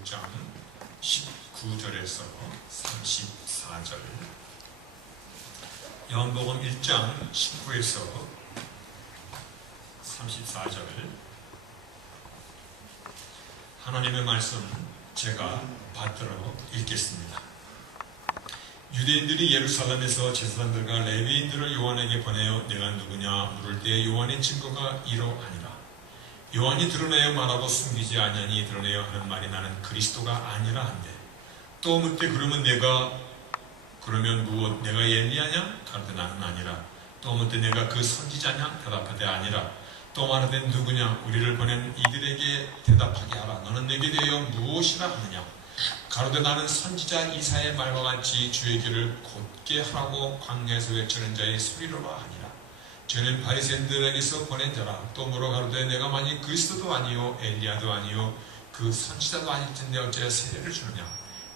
1장 19절에서 34절, 요한복음 1장 19에서 34절 하나님의 말씀 제가 받들어 읽겠습니다. 유대인들이 예루살렘에서 제사장들과 레위인들을 요한에게 보내어 내가 누구냐 물을 때 요한의 증거가 이러하니라. 요한이 드러내어 말하고 숨기지 아니하니 드러내어 하는 말이 나는 그리스도가 아니라 한데, 또 묻되 그러면 무엇 내가 엘리야냐? 가로되 나는 아니라. 또 묻되 내가 그 선지자냐? 대답하되 아니라. 또 말하되 누구냐? 우리를 보낸 이들에게 대답하게 하라. 너는 내게 대하여 무엇이라 하느냐? 가로되 나는 선지자 이사야의 말과 같이 주의 길을 곧게 하라고 광야에서 외치는 자의 소리로라 하니라. 저는 바리새인들에게서 보낸 자라. 또 물어 가로되 내가 만일 그리스도도 아니요 엘리야도 아니요 그 선지자도 아닐진데 어찌하여 세례를 주느냐?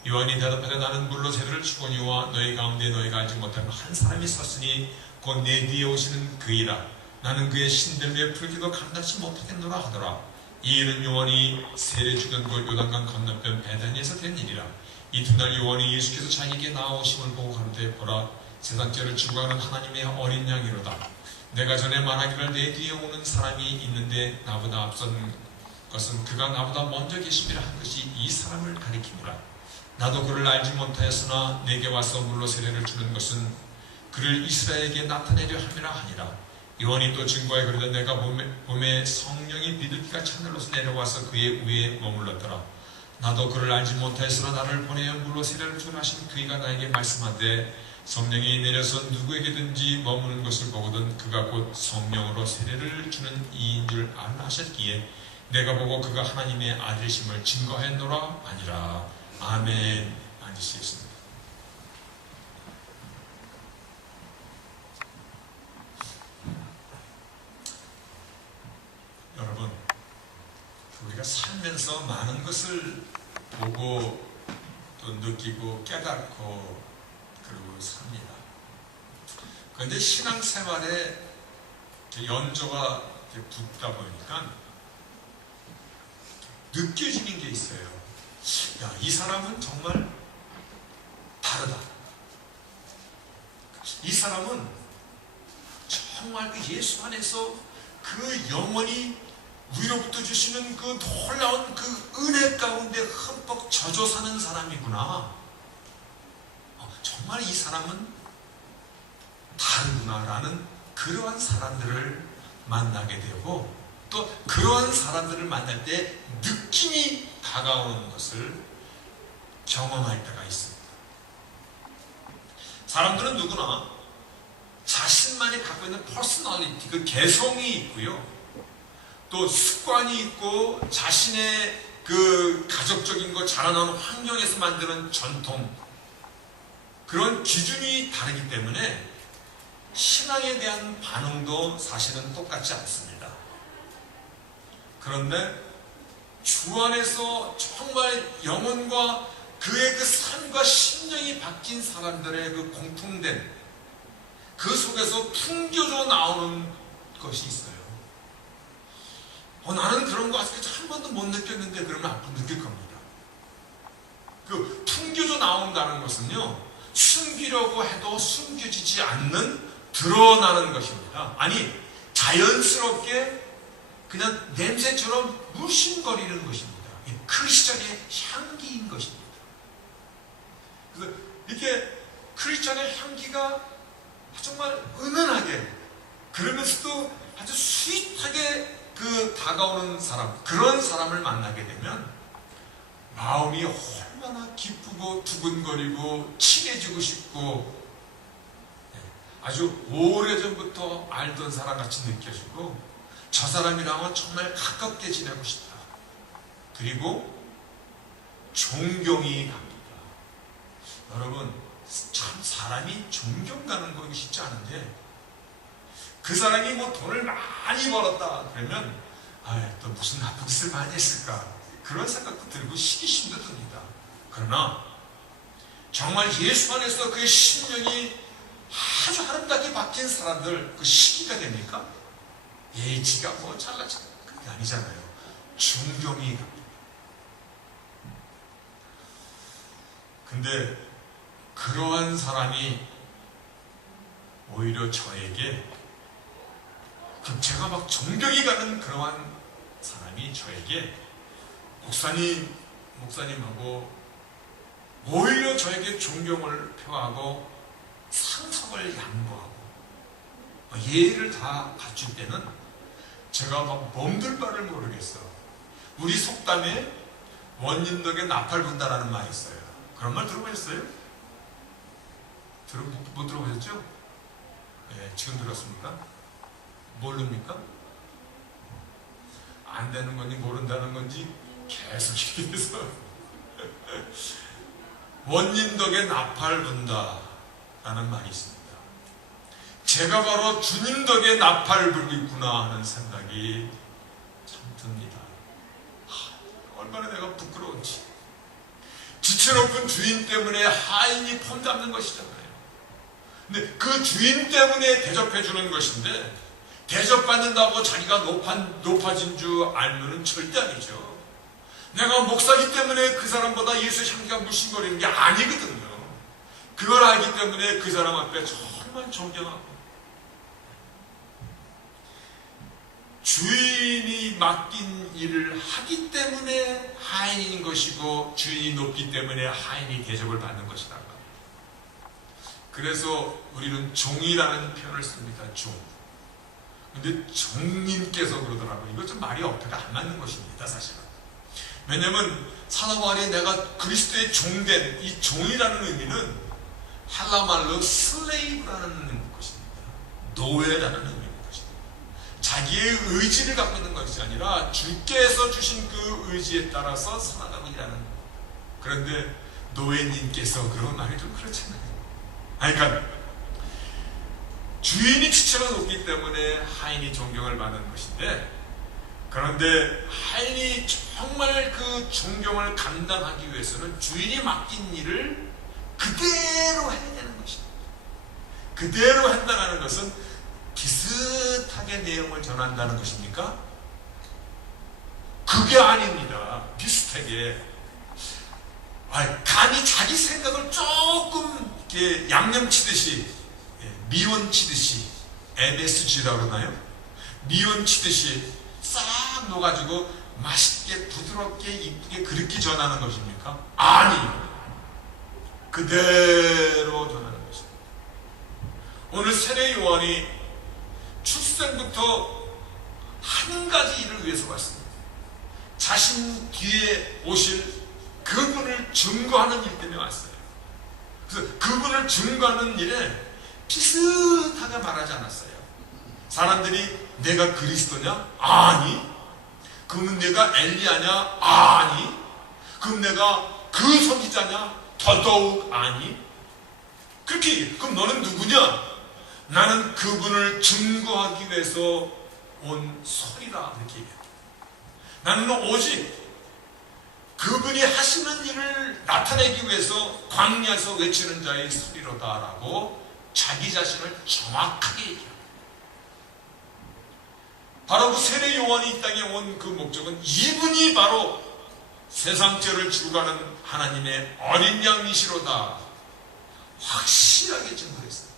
요한이 대답하되 나는 물로 세례를 주거니와 너희 가운데 너희가 알지 못하는 한 사람이 섰으니 곧 내 뒤에 오시는 그이라. 나는 그의 신들매에 풀기도 감당치 못하겠노라 하더라. 이 일은 요한이 세례 주던 곳 요단강 건너편 베다니에서 된 일이라. 이튿날 요한이 예수께서 자기에게 나오심을 보고 가로되 보라, 세상 죄를 지고 가는 하나님의 어린 양이로다. 내가 전에 말하기를 내 뒤에 오는 사람이 있는데 나보다 앞선 것은 그가 나보다 먼저 계심이라 한 것이 이 사람을 가리키노라. 나도 그를 알지 못하였으나 내게 와서 물로 세례를 주는 것은 그를 이스라엘에게 나타내려 함이라 하니라. 요한이 또 증거하여 그러되 내가 봄에 성령이 비둘기가 하늘로서 내려와서 그의 위에 머물렀더라. 나도 그를 알지 못하였으나 나를 보내어 물로 세례를 주라 하신 그이가 나에게 말씀하되 성령이 내려서 누구에게든지 머무는 것을 보거든 그가 곧 성령으로 세례를 주는 이인 줄 알라 하셨기에 내가 보고 그가 하나님의 아들이심을 증거하였노라 아니라. 아멘. 앉으시겠습니다. 여러분, 우리가 살면서 많은 것을 보고 또 느끼고 깨닫고 그리고 삽니다. 그런데 신앙생활에 연조가 붙다 보니까 느껴지는 게 있어요. 야, 이 사람은 정말 다르다. 이 사람은 정말 그 예수 안에서 그 영원히 위로부터 주시는 그 놀라운 그 은혜 가운데 흠뻑 젖어 사는 사람이구나. 정말 이 사람은 다르구나라는 그러한 사람들을 만나게 되고, 또 그러한 사람들을 만날 때 느낌이 다가오는 것을 경험할 때가 있습니다. 사람들은 누구나 자신만이 갖고 있는 퍼스널리티, 그 개성이 있고요, 또 습관이 있고 자신의 그 가족적인 거 자라나는 환경에서 만드는 전통, 그런 기준이 다르기 때문에 신앙에 대한 반응도 사실은 똑같지 않습니다. 그런데 주 안에서 정말 영혼과 그의 그 삶과 심령이 바뀐 사람들의 그 공통된 그 속에서 풍겨져 나오는 것이 있어요. 나는 그런 거 아직까지 한 번도 못 느꼈는데 그러면 앞으로 느낄 겁니다. 그 풍겨져 나온다는 것은요, 숨기려고 해도 숨겨지지 않는 드러나는 것입니다. 아니, 자연스럽게 그냥 냄새처럼 무심거리는 것입니다. 크리스천의 향기인 것입니다. 그래서 이렇게 크리스천의 향기가 정말 은은하게, 그러면서도 아주 스윗하게 그 다가오는 사람, 그런 사람을 만나게 되면 마음이 얼마나 기쁘고 두근거리고 친해지고 싶고 아주 오래전부터 알던 사람 같이 느껴지고 저 사람이랑은 정말 가깝게 지내고 싶다. 그리고 존경이 갑니다. 여러분, 참 사람이 존경 가는 거 쉽지 않은데, 그 사람이 뭐 돈을 많이 벌었다 그러면 또 무슨 나쁜 짓을 많이 했을까, 그런 생각도 들고 시기심도 듭니다. 그러나 정말 예수 안에서 그의 심령이 아주 아름답게 바뀐 사람들, 그 시기가 됩니까? 지가 뭐 잘났지, 그게 아니잖아요. 존경이 갑니다. 근데 그러한 사람이 오히려 저에게 제가 막 정경이 가는 그러한 사람이 저에게 목사님하고 오히려 저에게 존경을 표하고 상석을 양보하고 예의를 다 갖출 때는 제가 막 멈들 바를 모르겠어. 우리 속담에 원님덕에 나팔 분다라는 말이 있어요. 그런 말 들어보셨어요? 못 들어보셨죠? 네, 지금 들었습니까? 모릅니까? 안 되는 건지 모른다는 건지 계속 이렇게 돼서 원님덕에 나팔 분다 라는 말이 있습니다. 제가 바로 주님 덕에 나팔을 불고 있구나 하는 생각이 참 듭니다. 얼마나 내가 부끄러운지. 지체높은 주인 때문에 하인이 폼잡는 것이잖아요. 근데 그 주인 때문에 대접해주는 것인데 대접받는다고 자기가 높아진 줄 알면은 절대 아니죠. 내가 목사기 때문에 그 사람보다 예수의 향기가 물씬거리는 게 아니거든요. 그걸 알기 때문에 그 사람 앞에 정말 존경하고 주인이 맡긴 일을 하기 때문에 하인인 것이고 주인이 높기 때문에 하인이 대접을 받는 것이다. 그래서 우리는 종이라는 표현을 씁니다. 종. 근데 종님께서 그러더라고요. 이거 좀 말이 어폐가 안 맞는 것입니다. 사실은. 왜냐면 사도 바울이 내가 그리스도의 종된 이 종이라는 의미는 헬라말로 슬레이브라는 것입니다. 노예라는 의미입니다. 자기의 의지를 갖고 있는 것이 아니라 주께서 주신 그 의지에 따라서 살아가고 일하는. 그런데 노예님께서 그런 말이 좀 그렇잖아요. 그러니까 주인이 지체가 높기 때문에 하인이 존경을 받는 것인데, 그런데 하인이 정말 그 존경을 감당하기 위해서는 주인이 맡긴 일을 그대로 해야 되는 것입니다. 그대로 한다는 것은 비슷하게 내용을 전한다는 것입니까? 그게 아닙니다. 비슷하게. 감히 자기 생각을 조금 이렇게 양념 치듯이, 미원 치듯이, MSG라고 그러나요? 미원 치듯이 싹 넣어가지고 맛있게 부드럽게 이쁘게 그렇게 전하는 것입니까? 아니, 그대로 전하는 것입니다. 오늘 세례 요한이 출생부터 한 가지 일을 위해서 왔습니다. 자신 뒤에 오실 그분을 증거하는 일 때문에 왔어요. 그래서 그분을 증거하는 일에 비슷하게 말하지 않았어요. 사람들이 내가 그리스도냐? 아니. 그러면 내가 엘리야냐? 아니. 그럼 내가 그 선지자냐? 더더욱 아니. 그렇게 그럼 너는 누구냐? 나는 그분을 증거하기 위해서 온 소리라. 이렇게 얘기해요. 나는 오직 그분이 하시는 일을 나타내기 위해서 광야에서 외치는 자의 소리로다라고 자기 자신을 정확하게 얘기합니다. 바로 그 세례 요한이 이 땅에 온 그 목적은 이분이 바로 세상 죄를 지고 가는 하나님의 어린 양이시로다 확실하게 증거했습니다.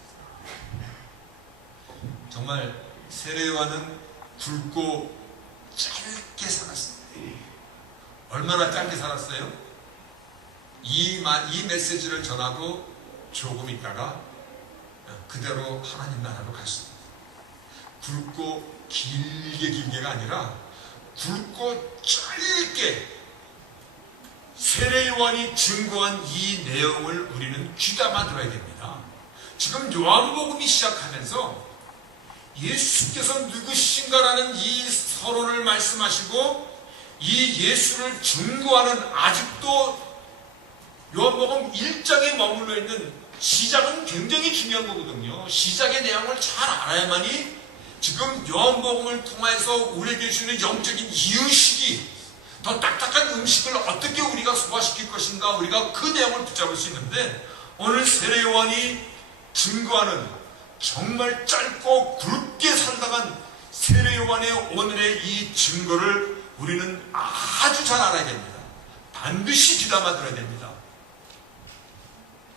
정말 세례 요한은 굵고 짧게 살았습니다. 얼마나 짧게 살았어요? 이 메시지를 전하고 조금 있다가 그대로 하나님 나라로 갔습니다. 굵고 길게가 아니라 굵고 짧게 세례 요한이 증거한 이 내용을 우리는 귀담아 들어야 됩니다. 지금 요한복음이 시작하면서 예수께서 누구신가라는 이 서론을 말씀하시고 이 예수를 증거하는, 아직도 요한복음 1장에 머물러 있는 시작은 굉장히 중요한 거거든요. 시작의 내용을 잘 알아야만이 지금 요한복음을 통해서 우리에게 주는 영적인 이유식이, 더 딱딱한 음식을 어떻게 우리가 소화시킬 것인가, 우리가 그 내용을 붙잡을 수 있는데, 오늘 세례 요한이 증거하는 정말 짧고 굵게 살다간 세례 요한의 오늘의 이 증거를 우리는 아주 잘 알아야 됩니다. 반드시 귀담아 들어야 됩니다.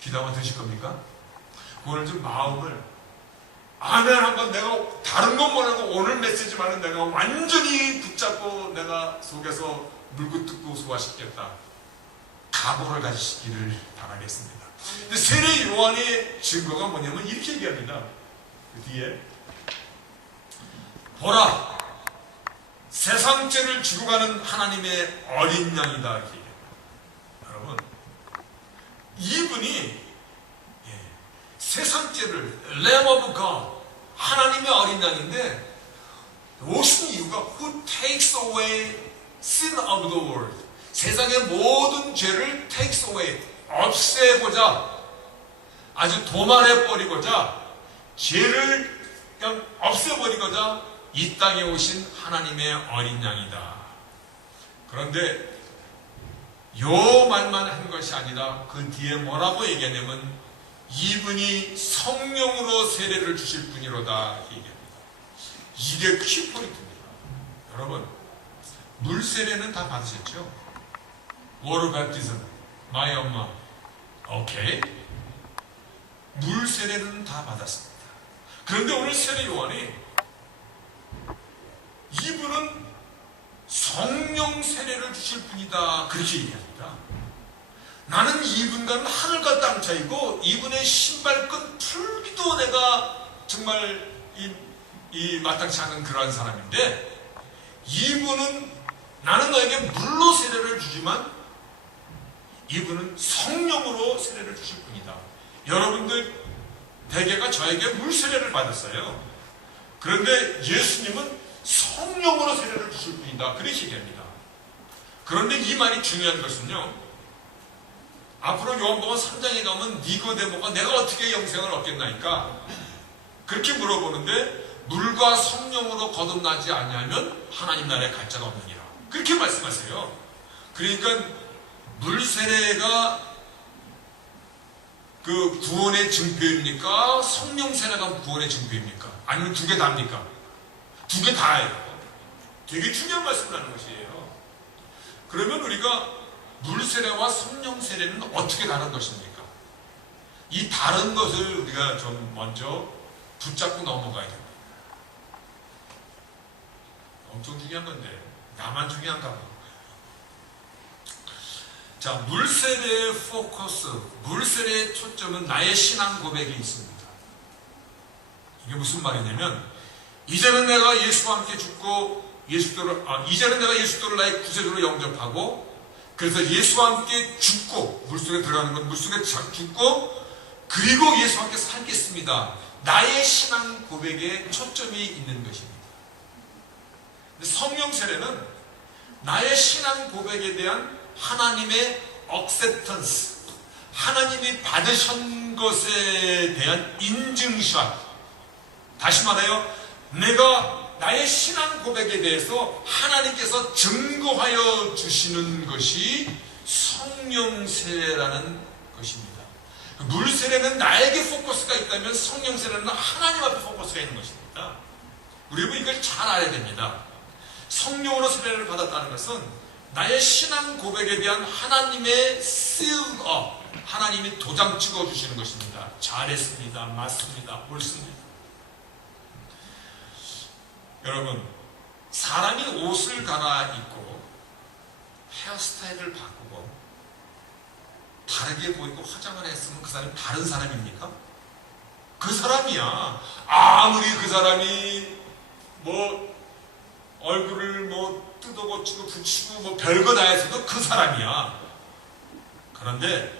귀담아 드실 겁니까? 오늘 좀 마음을 아멘 한번 내가 다른 건 몰라도 오늘 메시지만은 내가 완전히 붙잡고 내가 속에서 물고 뜯고 소화시켰다. 각오를 가지시기를 바라겠습니다. 근데 세례 요한의 증거가 뭐냐면 이렇게 얘기합니다. 그 뒤에 보라 세상 죄를 지고 가는 하나님의 어린 양이다. 이렇게 얘기합니다. 여러분 이분이 세상 죄를 Lamb of God 하나님의 어린 양인데 오신 이유가 Who takes away sin of the world 세상의 모든 죄를 takes away 없애고자 아주 도말해버리고자 죄를 그냥 없애버리고자 이 땅에 오신 하나님의 어린 양이다. 그런데 요 말만 한 것이 아니라 그 뒤에 뭐라고 얘기하냐면 이분이 성령으로 세례를 주실 분이로다 얘기합니다. 이게 키포인트입니다. 여러분 물 세례는 다 받으셨죠? 워터 배프티즘 마이 엄마 오케이 물 세례는 다 받았습니다. 그런데 오늘 세례 요한이 이분은 성령 세례를 주실 분이다 그렇게 얘기합니다. 나는 이분과는 하늘과 땅 차이고 이분의 신발끈 풀기도 내가 정말 이 마땅치 않은 그러한 사람인데 이분은 나는 너에게 물로 세례를 주지만 이분은 성령으로 세례를 주실 분이다. 여러분들 대개가 저에게 물 세례를 받았어요. 그런데 예수님은 성령으로 세례를 주실 분이다 그렇게 얘기합니다. 그런데 이 말이 중요한 것은요 앞으로 요한복음 3장에 가면 니고데모가 내가 어떻게 영생을 얻겠나이까 그렇게 물어보는데 물과 성령으로 거듭나지 아니하면 하나님 나라에 갈 자가 없느니라 그렇게 말씀하세요. 그러니까 물 세례가 그 구원의 증표입니까? 성령 세례가 구원의 증표입니까? 아니면 두 개 다입니까? 두 개 다예요. 되게 중요한 말씀을 하는 것이에요. 그러면 우리가 물 세례와 성령 세례는 어떻게 다른 것입니까? 이 다른 것을 우리가 좀 먼저 붙잡고 넘어가야 됩니다. 엄청 중요한 건데 나만 중요한가 봐. 자, 물 세례의 포커스, 물 세례의 초점은 나의 신앙 고백에 있습니다. 이게 무슨 말이냐면 이제는 내가 예수와 함께 죽고 이제는 내가 예수를 나의 구세주로 영접하고 그래서 예수와 함께 죽고 물속에 들어가는 건 물속에 죽고 그리고 예수와 함께 살겠습니다. 나의 신앙 고백에 초점이 있는 것입니다. 성령 세례는 나의 신앙 고백에 대한 하나님의 acceptance, 하나님이 받으신 것에 대한 인증샷. 다시 말해요. 내가 나의 신앙 고백에 대해서 하나님께서 증거하여 주시는 것이 성령 세례라는 것입니다. 물 세례는 나에게 포커스가 있다면 성령 세례는 하나님 앞에 포커스가 있는 것입니다. 우리는 이걸 잘 알아야 됩니다. 성령으로 세례를 받았다는 것은 나의 신앙 고백에 대한 하나님의 seal, 하나님이 도장 찍어 주시는 것입니다. 잘했습니다. 맞습니다. 옳습니다. 여러분, 사람이 옷을 갈아입고 헤어스타일을 바꾸고 다르게 보이고 화장을 했으면 그 사람이 다른 사람입니까? 그 사람이야. 아무리 그 사람이 뭐 얼굴을 뭐 뜯어고치고 붙이고 뭐 별거 다 해서도 그 사람이야. 그런데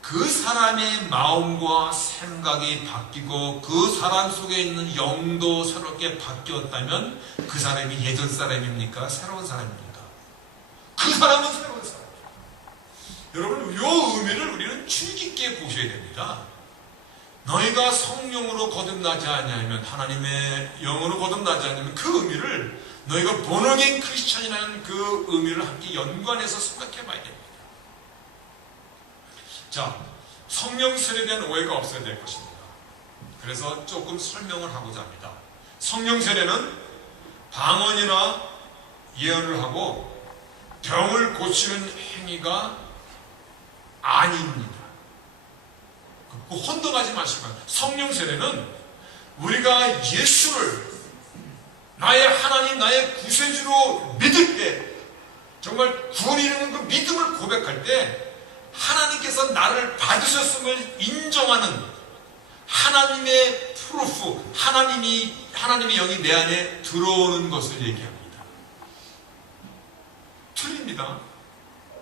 그 사람의 마음과 생각이 바뀌고 그 사람 속에 있는 영도 새롭게 바뀌었다면 그 사람이 예전 사람입니까? 새로운 사람입니까? 그 사람은 새로운 사람이에요. 여러분, 이 의미를 우리는 주의 깊게 보셔야 됩니다. 너희가 성령으로 거듭나지 아니하면, 하나님의 영으로 거듭나지 않으면 그 의미를 너희가 본어게인 크리스천이라는 그 의미를 함께 연관해서 생각해 봐야 됩니다. 자, 성령 세례에 대한 오해가 없어야 될 것입니다. 그래서 조금 설명을 하고자 합니다. 성령 세례는 방언이나 예언을 하고 병을 고치는 행위가 아닙니다. 혼동하지 마시고, 성령 세례는 우리가 예수를 나의 하나님, 나의 구세주로 믿을 때, 정말 구원이 이루는 그 믿음을 고백할 때 하나님께서 나를 받으셨음을 인정하는 하나님의 프루프, 하나님의 영이 내 안에 들어오는 것을 얘기합니다. 틀립니다.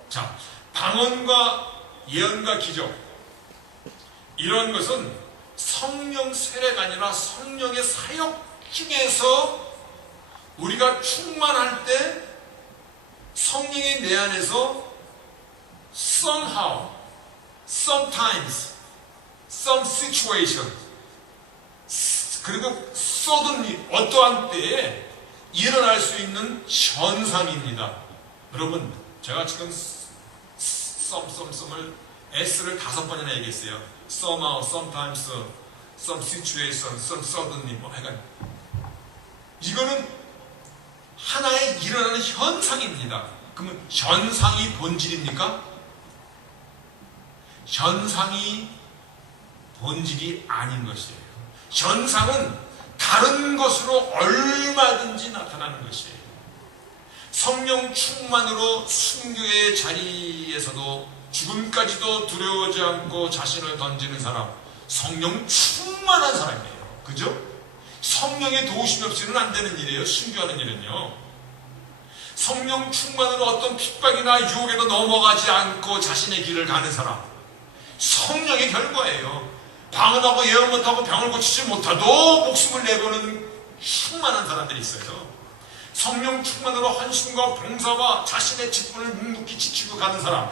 자, 방언과 예언과 기적, 이런 것은 성령 세례가 아니라 성령의 사역 중에서 우리가 충만할 때 성령이 내 안에서 somehow, sometimes, some situation, 그리고 suddenly, 어떠한 때에 일어날 수 있는 현상입니다. 여러분, 제가 지금 some을 S를 5번이나 얘기했어요. somehow, sometimes, some situation, some suddenly, 하여간 이거는 하나의 일어나는 현상입니다. 그러면 현상이 본질입니까? 현상이 본질이 아닌 것이에요. 현상은 다른 것으로 얼마든지 나타나는 것이에요. 성령 충만으로 순교의 자리에서도 죽음까지도 두려워하지 않고 자신을 던지는 사람, 성령 충만한 사람이에요. 그죠? 성령의 도우심 없이는 안 되는 일이에요. 순교하는 일은요. 성령 충만으로 어떤 핍박이나 유혹에도 넘어가지 않고 자신의 길을 가는 사람, 성령의 결과예요. 방언하고 예언 못하고 병을 고치지 못하도 목숨을 내보는 충만한 사람들이 있어요. 성령 충만으로 헌신과 봉사와 자신의 직분을 묵묵히 지키고 가는 사람,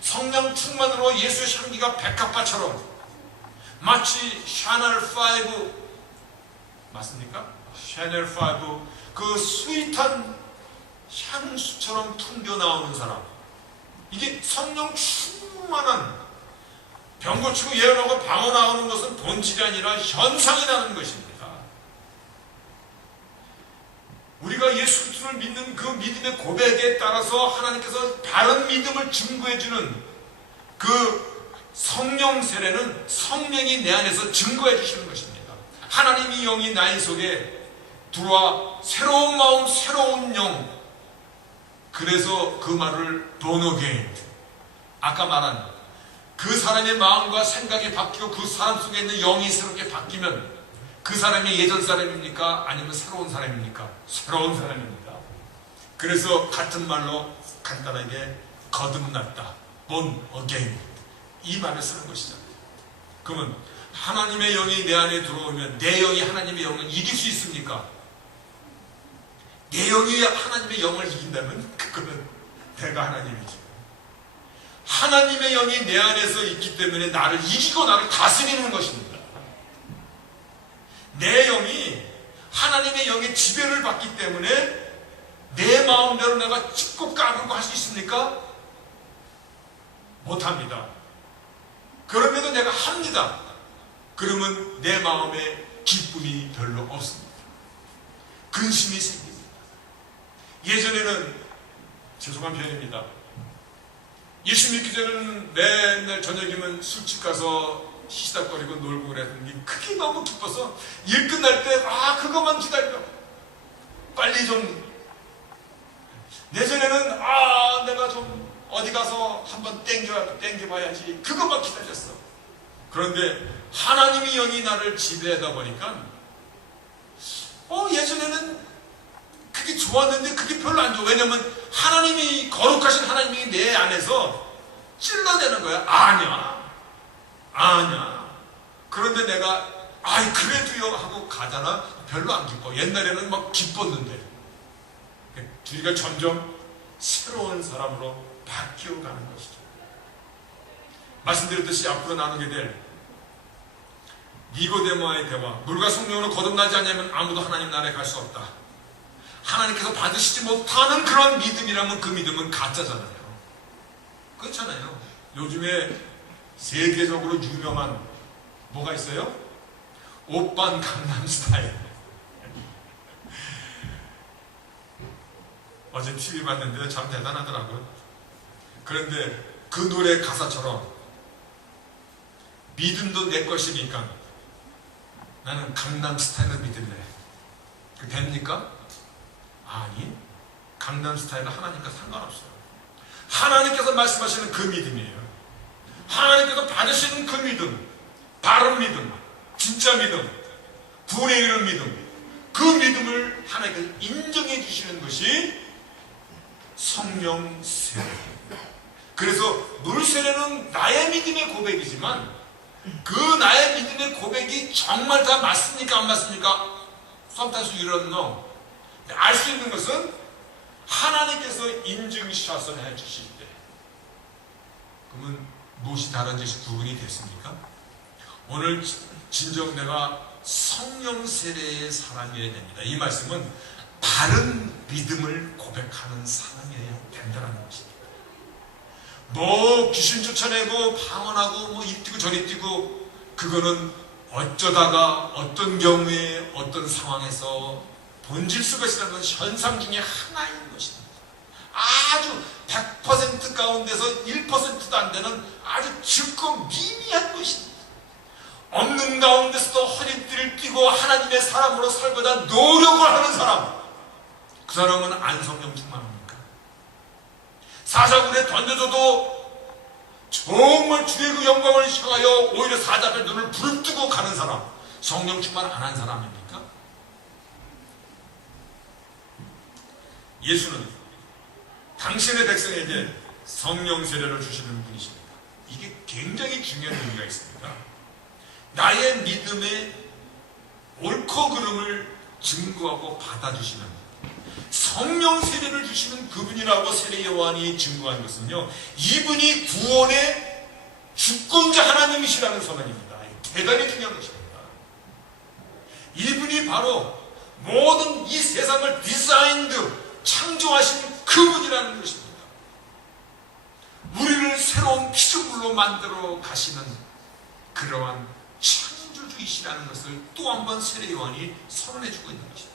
성령 충만으로 예수의 향기가 백합화처럼 마치 샤넬 5, 맞습니까? 샤넬 5, 그 스윗한 향수처럼 풍겨 나오는 사람, 이게 성령 충만한, 병 고치고 예언하고 방언하는 것은 본질이 아니라 현상이 나는 것입니다. 우리가 예수 그리스도를 믿는 그 믿음의 고백에 따라서 하나님께서 바른 믿음을 증거해주는 그 성령 세례는 성령이 내 안에서 증거해 주시는 것입니다. 하나님의 영이 나의 속에 들어와 새로운 마음, 새로운 영. 그래서 그 말을 born again, 아까 말한 그 사람의 마음과 생각이 바뀌고 그 사람 속에 있는 영이 새롭게 바뀌면 그 사람이 예전 사람입니까? 아니면 새로운 사람입니까? 새로운 사람입니다. 그래서 같은 말로 간단하게 거듭났다, born again, 이 말을 쓰는 것이잖아요. 그러면 하나님의 영이 내 안에 들어오면 내 영이 하나님의 영을 이길 수 있습니까? 내 영이 하나님의 영을 이긴다면 그거는 내가 하나님이지. 하나님의 영이 내 안에서 있기 때문에 나를 이기고 나를 다스리는 것입니다. 내 영이 하나님의 영의 지배를 받기 때문에 내 마음대로 내가 찢고 까불고 할 수 있습니까? 못합니다. 그럼에도 내가 합니다. 그러면 내 마음에 기쁨이 별로 없습니다. 근심이 생깁니다. 예전에는, 죄송한 표현입니다, 예수 믿기 전에는 맨날 저녁이면 술집 가서 시시닥거리고 놀고 그랬던 게 그게 너무 기뻐서 일 끝날 때 그것만 기다려, 빨리 좀. 예전에는 내가 좀 어디 가서 한번 땡겨봐야지, 그것만 기다렸어. 그런데 하나님의 영이 나를 지배하다 보니까 예전에는 그게 좋았는데 그게 별로 안 좋아. 왜냐면 하나님이, 거룩하신 하나님이 내 안에서 찔러대는 거야. 아니야. 그런데 내가 그래도요 하고 가잖아. 별로 안 기뻐. 옛날에는 막 기뻤는데. 우리가 점점 새로운 사람으로 바뀌어가는 것이죠. 말씀드렸듯이 앞으로 나누게 될 니고데모와의 대화, 물과 성령으로 거듭나지 않으면 아무도 하나님 나라에 갈 수 없다. 하나님께서 받으시지 못하는 그런 믿음이라면 그 믿음은 가짜잖아요. 그렇잖아요. 요즘에 세계적으로 유명한 뭐가 있어요? 오빤 강남스타일. 어제 TV 봤는데 참 대단하더라고요. 그런데 그 노래 가사처럼 믿음도 내 것이니까 나는 강남 스타일을 믿을래. 그 됩니까? 아니, 강남 스타일은 하나님과 상관없어요. 하나님께서 말씀하시는 그 믿음이에요. 하나님께서 받으시는 그 믿음, 바른 믿음, 진짜 믿음, 구원에 이르는 믿음, 그 믿음을 하나님께서 인정해 주시는 것이 성령 세례입니다. 그래서 물 세례는 나의 믿음의 고백이지만 그 나의 믿음의 고백이 정말 다 맞습니까? 안 맞습니까? Sometimes you don't know. 알 수 있는 것은 하나님께서 인증샷을 해주실 때. 그러면 무엇이 다른 것이 구분이 됐습니까? 오늘 진정 내가 성령 세례의 사람이어야 됩니다. 이 말씀은 바른 믿음을 고백하는 사람이어야 된다는 것입니다. 뭐 귀신 쫓아내고 방언하고 뭐 이리 뛰고 저리 뛰고 그거는 어쩌다가 어떤 경우에 어떤 상황에서 본질 속에서 는 현상 중에 하나인 것입니다. 아주 100% 가운데서 1%도 안 되는 아주 적고 미미한 것입니다. 없는 가운데서도 허리띠를 띠고 하나님의 사람으로 살고자 노력을 하는 사람, 그 사람은 안 성령 충만합니까? 사자굴에 던져져도 정말 주의 그 영광을 향하여 오히려 사자 앞에 눈을 부릅뜨고 가는 사람, 성령 충만 안 한 사람입니까? 예수는 당신의 백성에게 성령 세례를 주시는 분이십니다. 이게 굉장히 중요한 의미가 있습니다. 나의 믿음의 옳고 그름을 증거하고 받아주시는 성령 세례를 주시는 그분이라고 세례 요한이 증거한 것은요, 이분이 구원의 주권자 하나님이시라는 선언입니다. 대단히 중요한 것입니다. 이분이 바로 모든 이 세상을 디자인드 창조하신 그분이라는 것입니다. 우리를 새로운 피조물로 만들어 가시는 그러한 창조주이시라는 것을 또 한 번 세례 요한이 선언해주고 있는 것입니다.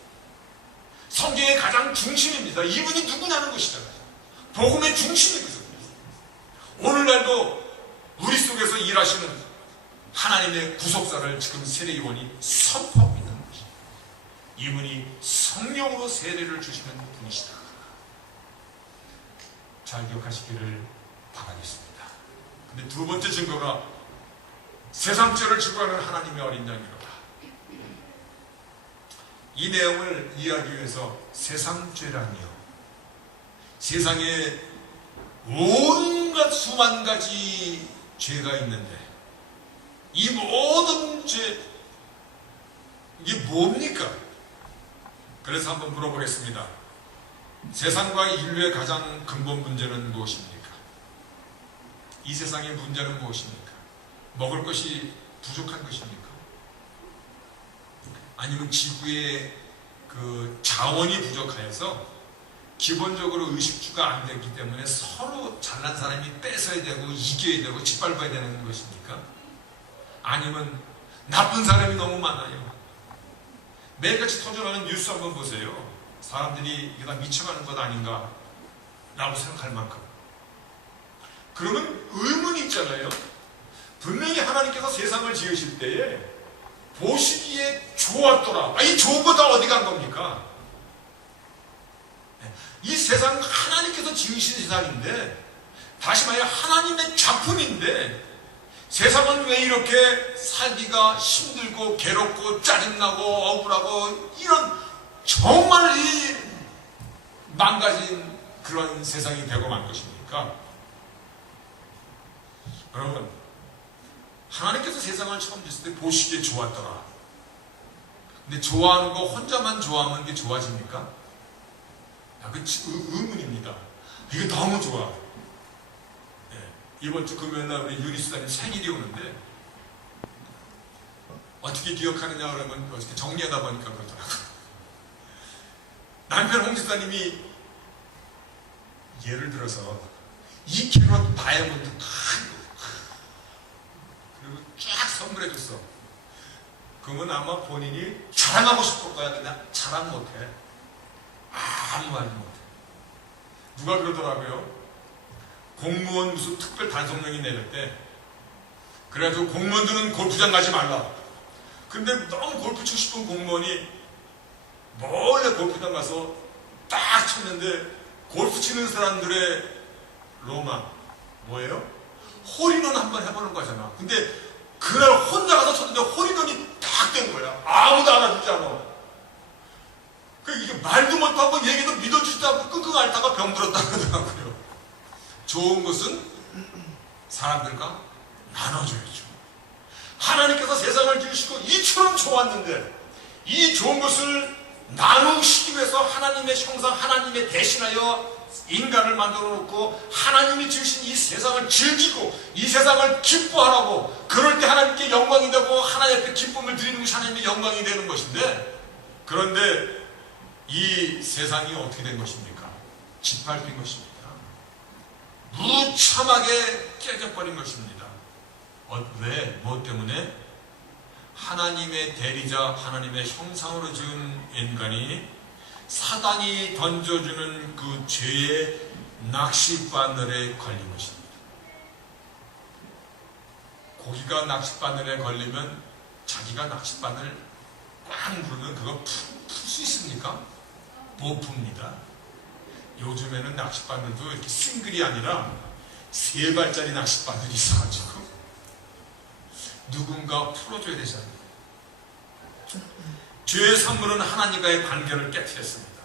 성경의 가장 중심입니다. 이분이 누구냐는 것이잖아요. 복음의 중심이 그분입니다. 오늘날도 우리 속에서 일하시는 하나님의 구속사를 지금 세례 요한이 선포하고 있는 것입니다. 이분이 성령으로 세례를 주시는 분이시다. 잘 기억하시기를 바라겠습니다. 근데 두 번째 증거가 세상죄를 지고하는 하나님의 어린 양이로다. 이 내용을 이해하기 위해서 세상죄라니요, 세상에 온갖 수만 가지 죄가 있는데 이 모든 죄, 이게 뭡니까? 그래서 한번 물어보겠습니다. 세상과 인류의 가장 근본 문제는 무엇입니까? 이 세상의 문제는 무엇입니까? 먹을 것이 부족한 것입니까? 아니면 지구의 그 자원이 부족하여서 기본적으로 의식주가 안 되기 때문에 서로 잘난 사람이 뺏어야 되고 이겨야 되고 짓밟아야 되는 것입니까? 아니면 나쁜 사람이 너무 많아요. 매일같이 터져나오는 뉴스 한번 보세요. 사람들이 이게 다 미쳐가는 것 아닌가 라고 생각할 만큼. 그러면 의문이 있잖아요. 분명히 하나님께서 세상을 지으실 때에 보시기에 좋았더라. 이 좋은 거 다 어디 간 겁니까? 이 세상은 하나님께서 지으신 세상인데, 다시 말해 하나님의 작품인데, 세상은 왜 이렇게 살기가 힘들고 괴롭고 짜증나고 억울하고 이런 정말 이 망가진 그런 세상이 되고 만 것입니까? 여러분, 하나님께서 세상을 처음 지었을 때 보시기에 좋았더라. 근데 좋아하는 거 혼자만 좋아하면 이게 좋아집니까? 그 의문입니다. 이게 너무 좋아. 네. 이번 주 금요일날 우리 유리수사님 생일이 오는데 어떻게 기억하느냐 그러면 어떻게 정리하다 보니까 그러더라고요. 남편 홍 집사님이 예를 들어서 2kg 다이아몬드 그리고 쫙 선물해줬어. 그러면 아마 본인이 자랑하고 싶을 거야. 그냥 자랑 못해. 아무 말도 못해. 누가 그러더라고요. 공무원 무슨 특별 단속령이 내릴 때 그래가지고 공무원들은 골프장 가지 말라. 근데 너무 골프 치고 싶은 공무원이 몰래 골프장 가서 딱 쳤는데 골프 치는 사람들의 로망 뭐예요? 홀인원 한번 해보는 거잖아. 근데 그날 혼자 가서 쳤는데 홀인원이 딱 된 거야. 아무도 알아주지 않아. 이게 말도 못하고 얘기도 믿어주지도 않고 끙끙 앓다가 병들었다 그러더라고요. 좋은 것은 사람들과 나눠줘야죠. 하나님께서 세상을 지으시고 이처럼 좋았는데 이 좋은 것을 나누시기 위해서 하나님의 형상, 하나님의 대신하여 인간을 만들어 놓고 하나님이 지으신 이 세상을 즐기고 이 세상을 기뻐하라고, 그럴 때 하나님께 영광이 되고 하나님 앞에 기쁨을 드리는 것이 하나님의 영광이 되는 것인데, 그런데 이 세상이 어떻게 된 것입니까? 짓밟힌 것입니다. 무참하게 깨져버린 것입니다. 왜? 무엇 때문에? 하나님의 대리자, 하나님의 형상으로 지은 인간이 사단이 던져주는 그 죄의 낚싯바늘에 걸린 것입니다. 고기가 낚싯바늘에 걸리면 자기가 낚싯바늘 꽉 누르면 그거 풀 수 있습니까? 못 풉니다. 요즘에는 낚싯바늘도 이렇게 싱글이 아니라 3발짜리 낚싯바늘이 있어가지고 누군가 풀어줘야 되잖아요. 죄의 산물은 하나님과의 관계를 깨뜨렸습니다.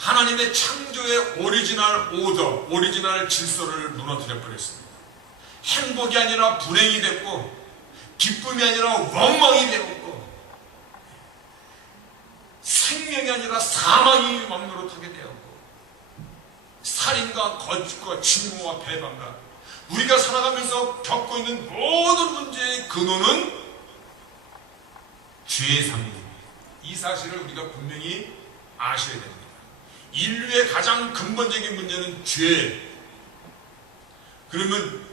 하나님의 창조의 오리지널 오더, 오리지널 질서를 무너뜨려 버렸습니다. 행복이 아니라 불행이 됐고, 기쁨이 아니라 원망이 되었고, 생명이 아니라 사망이 왕노릇하게 되었고, 살인과 거짓과 증오와 배반과 우리가 살아가면서 겪고 있는 모든 문제의 근원은 죄의 삶입니다. 이 사실을 우리가 분명히 아셔야 됩니다. 인류의 가장 근본적인 문제는 죄. 그러면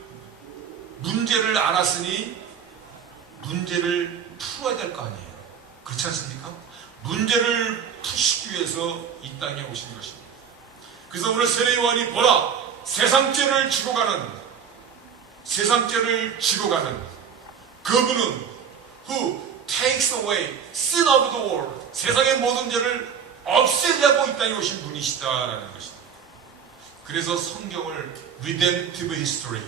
문제를 알았으니 문제를 풀어야 될 거 아니에요. 그렇지 않습니까? 문제를 푸시기 위해서 이 땅에 오신 것입니다. 그래서 오늘 세례요한이 보라, 세상죄를 지고 가는 그분은 who takes away sin of the world, 세상의 모든 죄를 없애려고 이 땅에 오신 분이시다라는 것입니다. 그래서 성경을 redemptive history,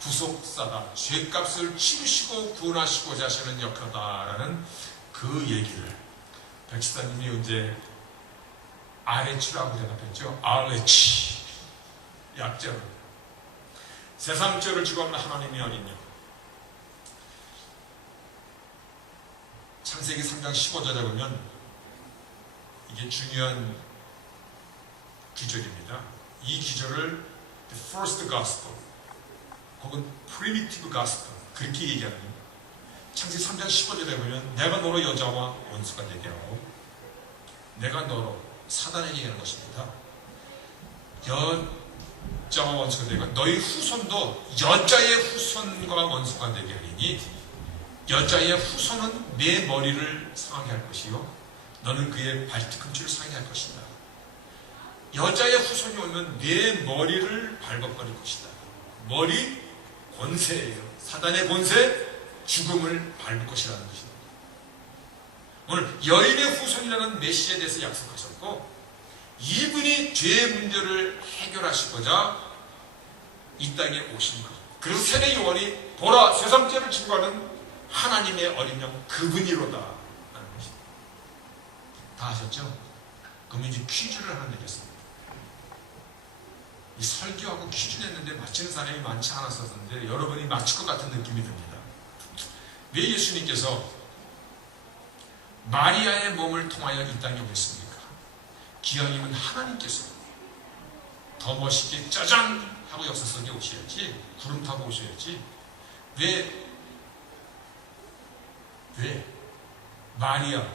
구속사다, 죄값을 치르시고 구원하시고자 하시는 역사다라는 그 얘기를 백지사님이 언제 RH라고 대답했죠. RH 약자로 세상죄를 지고 없는 하나님의 어린 양. 창세기 3장 15절에 보면 이게 중요한 기절입니다. 이 기절을 the first gospel 혹은 primitive gospel 그렇게 얘기하는 겁니다. 창세기 3장 15절에 보면 내가 너로 여자와 원수가 되게 하고 내가 너로 사단에게 하는 것입니다. 여자와 원수가 되고 너희 후손도 여자의 후손과 원수가 되게 하리니 여자의 후손은 내 머리를 상하게 할 것이요 너는 그의 발뒤꿈치를 상하게 할 것이다. 여자의 후손이 오면 내 머리를 밟아버릴 것이다. 머리 권세예요. 사단의 권세, 죽음을 밟을 것이라는 것입니다. 오늘 여인의 후손이라는 메시지에 대해서 약속하셨고 이분이 죄의 문제를 해결하시고자 이 땅에 오신 것. 그래서 세례 요한이 보라 세상죄를 지고 가는 하나님의 어린 양 그분이로다 라는 것입니다. 다 아셨죠? 그럼 이제 퀴즈를 하나 내겠습니다. 이 설교하고 퀴즈 냈는데 맞히는 사람이 많지 않았었는데 여러분이 맞힐 것 같은 느낌이 듭니다. 왜 예수님께서 마리아의 몸을 통하여 이 땅에 오셨습니까? 기왕이면 하나님께서 더 멋있게 짜잔 하고 역사 속에 오셔야지, 구름 타고 오셔야지. 왜 마리아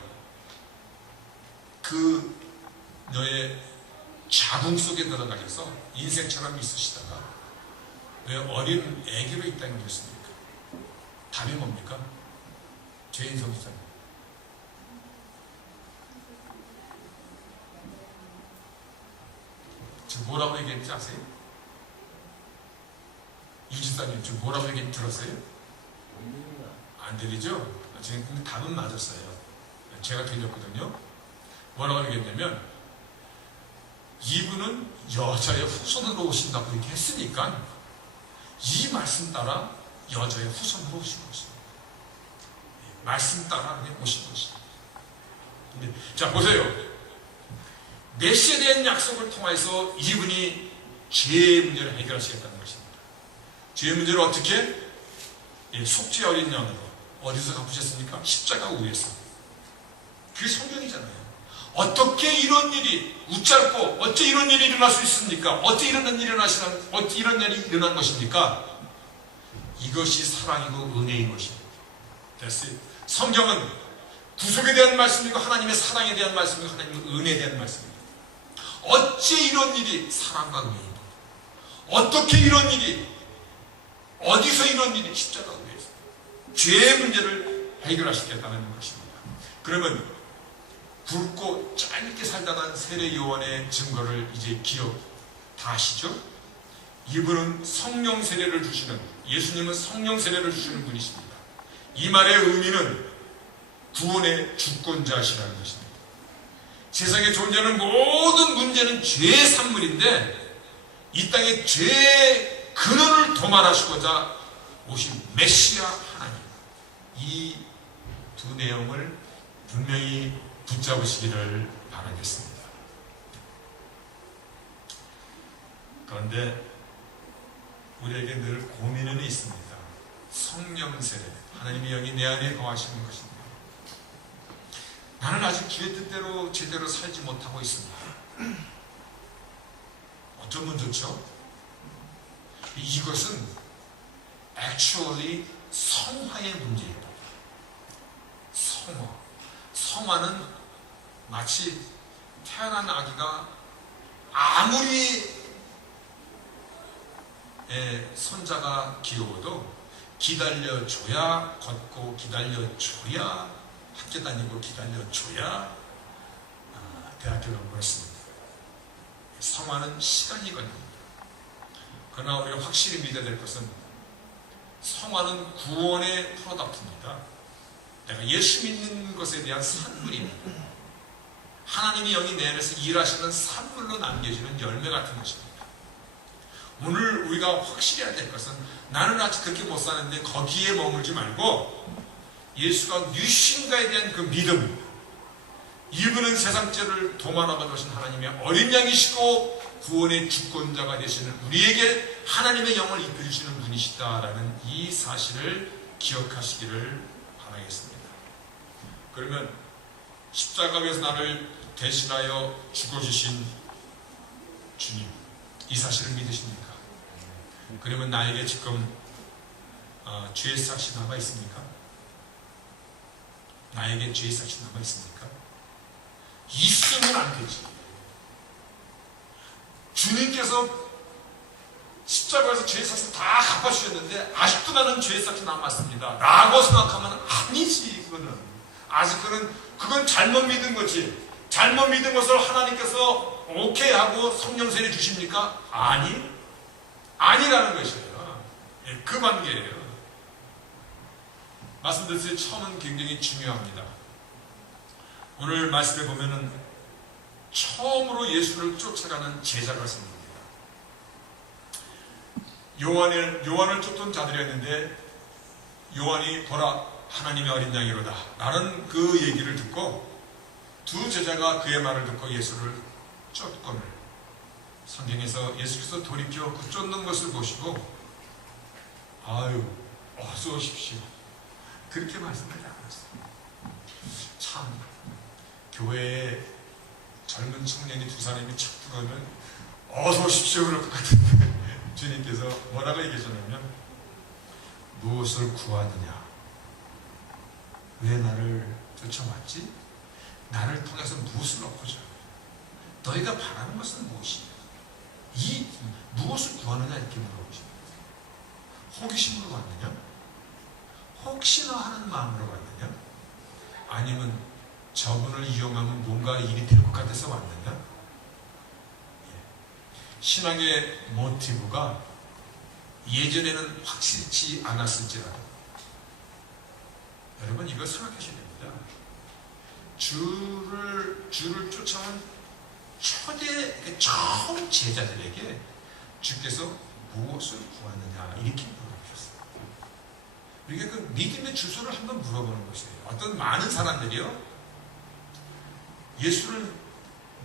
그 너의 자궁 속에 들어가셔서 인생처럼 있으시다가 왜 어린 아기로 이 땅에 오셨습니까? 답이 뭡니까? 죄인 성지잖아요. 지금 뭐라고 얘기했는지 아세요? 유지사님 지금 뭐라고 얘기했는지 들었어요? 안 들리죠? 지금 근데 답은 맞았어요. 제가 들렸거든요. 뭐라고 얘기했냐면 이분은 여자의 후손으로 오신다고 이렇게 했으니까 이 말씀 따라 여자의 후손으로 오신 것입니다. 말씀 따라 그냥 오신 것입니다. 근데 자 보세요. 메시아에 대한 약속을 통해서 이분이 죄의 문제를 해결하시겠다는 것입니다. 죄의 문제를 어떻게? 속죄 어린 양으로 어디서 갚으셨습니까? 십자가 위에서. 그게 성경이잖아요. 어떻게 이런 일이 웃잘고 어째 이런 일이 일어날 수 있습니까? 어째 이런 일이 일어난 것입니까? 이것이 사랑이고 은혜인 것입니다. 됐어요. 성경은 구속에 대한 말씀이고 하나님의 사랑에 대한 말씀이고 하나님의 은혜에 대한 말씀입니다. 어째 이런 일이 사랑과 은혜입니다. 어떻게 이런 일이 어디서 이런 일이 십자가 위에서 죄의 문제를 해결하시겠다는 것입니다. 그러면 굵고 짧게 살다간 세례 요한의 증거를 이제 기억 다 하시죠? 이분은 성령 세례를 주시는, 예수님은 성령 세례를 주시는 분이십니다. 이 말의 의미는 구원의 주권자시라는 것입니다. 세상에 존재하는 모든 문제는 죄의 산물인데 이 땅에 죄의 근원을 도말하시고자 오신 메시아 하나님, 이 두 내용을 분명히 붙잡으시기를 바라겠습니다. 그런데 우리에게 늘 고민은 있습니다. 성령 세례, 하나님의 영이 내 안에 거하시는 것입니다. 나는 아직 기회 뜻대로 제대로 살지 못하고 있습니다. 어쩌면 좋죠? 이것은 actually 성화의 문제입니다. 성화는 마치 태어난 아기가 아무리 손자가 귀여워도 기다려줘야 걷고 기다려줘야 학교 다니고 기다려줘야 대학교를 보냈습니다. 성화는 시간이 걸립니다. 그러나 우리가 확실히 믿어야 될 것은 성화는 구원의 프로덕트입니다. 내가 예수 믿는 것에 대한 산물입니다. 하나님의 영이 내 안에서 일하시는 산물로 남겨지는 열매 같은 것입니다. 오늘 우리가 확실히 해야 될 것은 나는 아직 그렇게 못 사는데 거기에 머물지 말고 예수가 누신가에 대한 그 믿음, 이분은 세상 죄를 도말하고 오신 하나님의 어린 양이시고 구원의 주권자가 되시는 우리에게 하나님의 영을 입혀주시는 분이시다라는 이 사실을 기억하시기를 바라겠습니다. 그러면 십자가 위에서 나를 대신하여 죽어주신 주님, 이 사실을 믿으십니까? 그러면 나에게 지금 죄의 삭시 남아 있습니까? 나에게 죄의 삭시 남아 있습니까? 있으면 안 되지. 주님께서 십자가에서 죄의 삭시 다 갚아주셨는데 아직도 나는 죄의 삭시 남았습니다 라고 생각하면 아니지. 그건 잘못 믿은 거지. 잘못 믿은 것을 하나님께서 오케이 하고 성령 세례 주십니까? 아니라는 것이에요. 그 관계예요. 말씀드렸듯이 처음은 굉장히 중요합니다. 오늘 말씀에 보면은 처음으로 예수를 쫓아가는 제자가 생깁니다. 요한을 쫓던 자들이었는데 요한이 보라 하나님의 어린 양이로다 라는 그 얘기를 듣고 두 제자가 그의 말을 듣고 예수를 쫓거늘 성경에서 예수께서 돌이켜 그 쫓는 것을 보시고 아유 어서 오십시오 그렇게 말씀하지 않았어요. 참 교회에 젊은 청년이 두 사람이 착 들어오면 어서 오십시오 그럴 것 같은데 주님께서 뭐라고 얘기하셨냐면 무엇을 구하느냐, 왜 나를 쫓아왔지? 나를 통해서 무엇을 얻고자? 너희가 바라는 것은 무엇이냐? 이 무엇을 구하느냐 이렇게 물어보십니다. 호기심으로 왔느냐? 혹시나 하는 마음으로 왔느냐? 아니면 저분을 이용하면 뭔가 일이 될 것 같아서 왔느냐? 신앙의 모티브가 예전에는 확실치 않았을지라도 여러분 이거 생각하셔야 됩니다. 주를 쫓아온 초대 처음 제자들에게 주께서 무엇을 구하느냐 이렇게 물어보셨어요. 우리가 그 믿음의 주소를 한번 물어보는 것이에요. 어떤 많은 사람들이요 예수를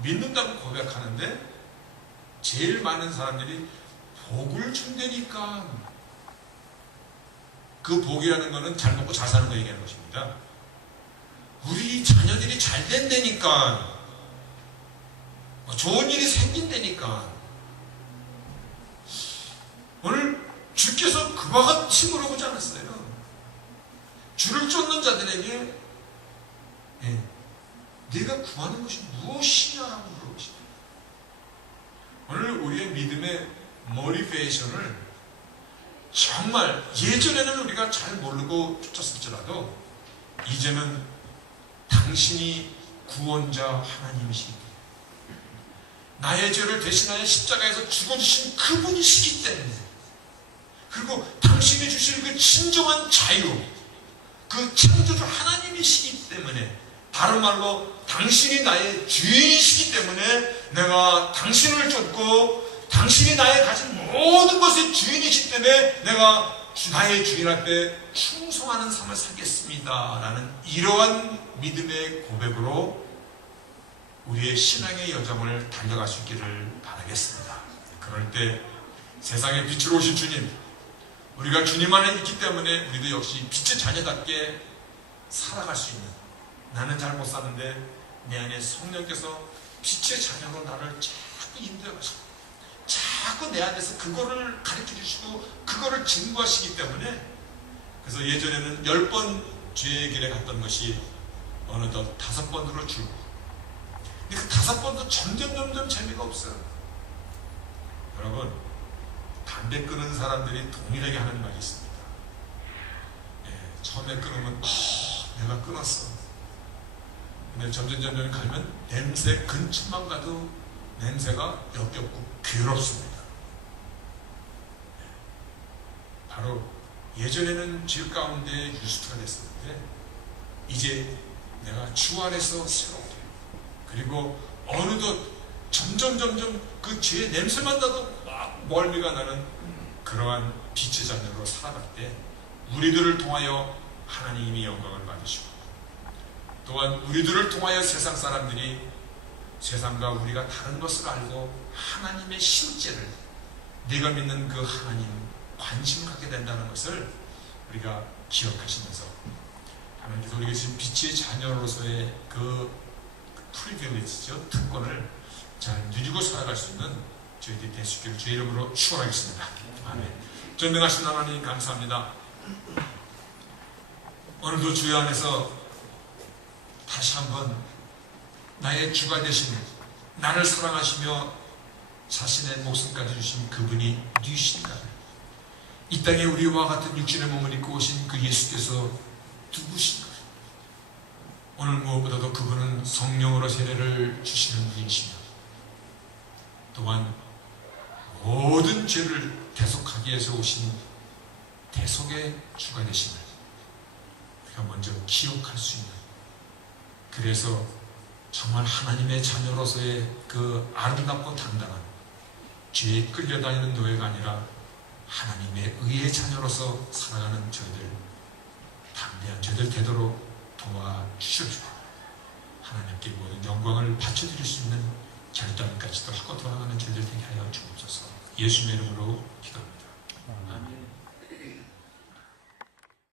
믿는다고 고백하는데 제일 많은 사람들이 복을 준다니까, 그 복이라는 것은 잘 먹고 잘 사는 거 얘기하는 것입니다. 우리 자녀들이 잘 된다니까, 좋은 일이 생긴다니까. 오늘 주께서 그와 같이 물어보지 않았어요. 주를 쫓는 자들에게 네가 구하는 것이 무엇이냐라고 물어보십니다. 오늘 우리의 믿음의 모티베이션을 정말 예전에는 우리가 잘 모르고 쫓았을지라도 이제는 당신이 구원자 하나님이시기 때문에, 나의 죄를 대신하여 십자가에서 죽어주신 그분이시기 때문에, 그리고 당신이 주실 그 진정한 자유, 그 창조주 하나님이시기 때문에, 다른 말로 당신이 나의 주인이시기 때문에 내가 당신을 쫓고, 당신이 나의 가진 모든 것의 주인이시기 때문에 내가 나의 주인 앞에 충성하는 삶을 살겠습니다 라는 이러한 믿음의 고백으로 우리의 신앙의 여정을 달려갈 수 있기를 바라겠습니다. 그럴 때 세상의 빛으로 오신 주님, 우리가 주님 안에 있기 때문에 우리도 역시 빛의 자녀답게 살아갈 수 있는, 나는 잘 못 사는데 내 안에 성령께서 빛의 자녀로 나를 자꾸 인도하시고 자꾸 내 안에서 그거를 가르쳐 주시고 그거를 증거하시기 때문에, 그래서 예전에는 10번 죄의 길에 갔던 것이 어느덧 5번으로 줄고, 근데 그 5번도 점점 재미가 없어요. 여러분, 담배 끊은 사람들이 동일하게 하는 말이 있습니다. 처음에 끊으면 내가 끊었어. 근데 점점 가면 냄새 근처만 가도 냄새가 역겹고 괴롭습니다. 바로 예전에는 죄 가운데 유스트가 됐었는데 이제 내가 주 안에서 새롭게, 그리고 어느덧 점점 그 죄의 냄새만 나도 막 멀미가 나는 그러한 빛의 자녀로 살아갈 때 우리들을 통하여 하나님이 영광을 받으시고, 또한 우리들을 통하여 세상 사람들이 세상과 우리가 다른 것을 알고 하나님의 실제를, 네가 믿는 그 하나님 관심을 갖게 된다는 것을 우리가 기억하시면서, 하나님께서 우리가 지금 빛의 자녀로서의 그 프리빌리지죠, 특권을 잘 누리고 살아갈 수 있는 저희들이 될 수 있기를 주의 이름으로 축원하겠습니다. 아멘. 전능하신 하나님 감사합니다. 오늘도 주의 안에서 다시 한번 나의 주가 되신, 나를 사랑하시며 자신의 목숨까지 주신 그분이 누구신가를, 이 땅에 우리와 같은 육신의 몸을 입고 오신 그 예수께서 누구신가, 오늘 무엇보다도 그분은 성령으로 세례를 주시는 분이시며, 또한 모든 죄를 대속하기 위해서 오신 대속의 주가 되심을 우리가 먼저 기억할 수 있는, 그래서 정말 하나님의 자녀로서의 그 아름답고 당당한, 죄에 끌려다니는 노예가 아니라 하나님의 의의 자녀로서 살아가는 저희들, 담대한 저희들 되도록 도와주시옵시고, 하나님께 모든 영광을 바쳐드릴 수 있는 결단까지도 하고 돌아가는 저희들 되게 하여 주옵소서. 예수님의 이름으로